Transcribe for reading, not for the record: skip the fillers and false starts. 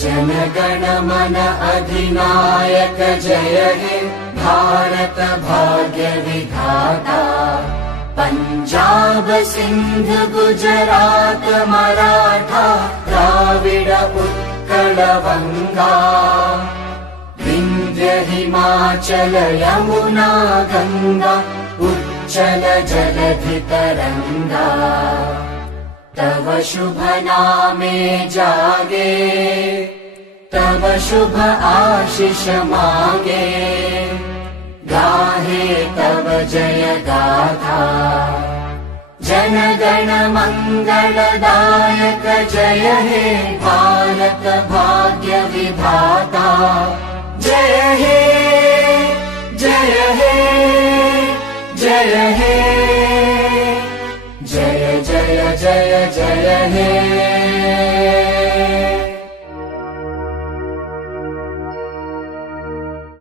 जनगण मन अधिनायक जय हे भारत भाग्य विधाता। पंजाब सिंध गुजरात मराठा द्राविड उत्कल वंगा। विंध्य हिमाचल यमुना गंगा उच्चल जलधि तरंगा। तव शुभ नामे जागे तव शुभ आशीष मागे। गाहे तव जय गाथा जनगण मंगलदायक जय हे भारत भाग्य विधाता। जय हे जय हे जय हे जय जय जय जय हे।